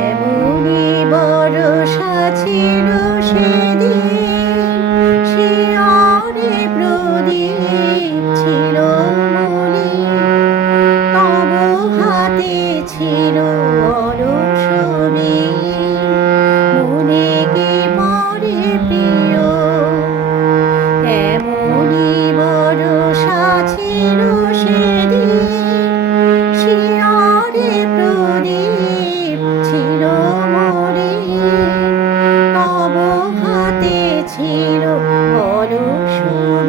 এমনি বরষা ছিল সেদিন, শিয়রে প্রদীপ ছিল মলিন, তব হাতে ছিল অলস ঋণ, মনে কি পড়ে প্রিয়। এমনি বরষা ছিল সেদিন, শিয়রে প্রদীপ ছিল মলিন, তব হাতে ছিল অলস ঋণ,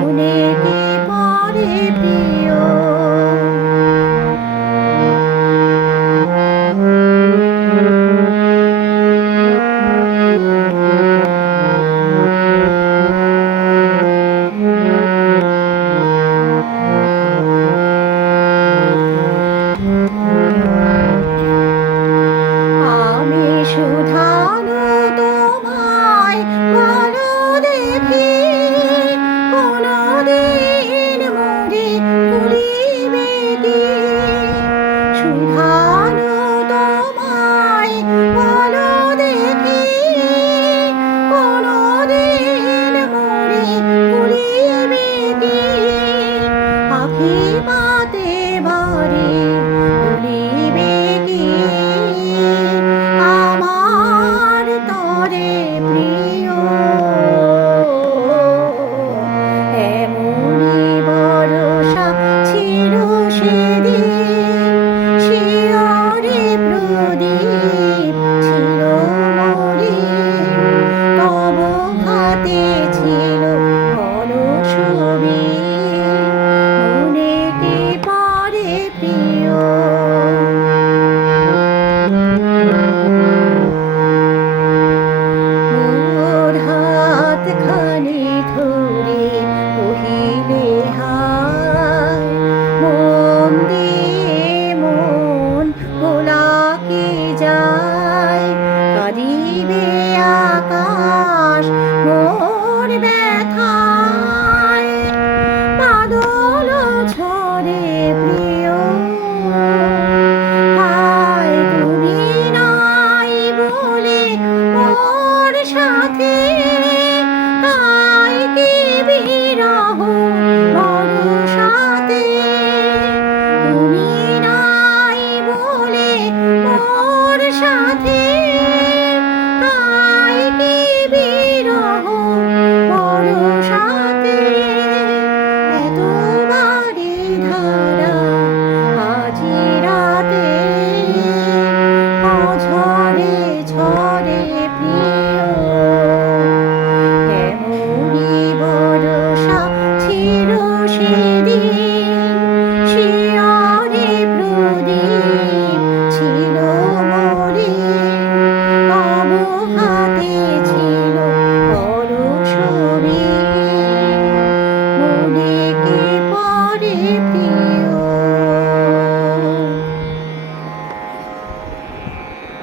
মনে কি পড়ে প্রিয়। আমি শুধানো তোমায় বলো দেখি, কোনদিন মোরে ভুলিবে কি। শুধানো তোমায় বলো দেখি, কোনদিন মোরে ভুলিবে কি। আখি পাতে বাড়ি ভুলিবে কি, আমার তরে প্রিয়। এমনি বরষা ছিল সেদিন, শিয়রে প্রদীপ ছিল মলিন, তব হাতে ছিল অলস ঋণ, মনে কি পড়ে প্রিয়। মোর হাতখানি ধরে কহিলে হায়, মন দিয়ে মন ভোলাকে যায়। কাঁদিবে আকাশ মোর ব্যথায়, বাদল ঝরে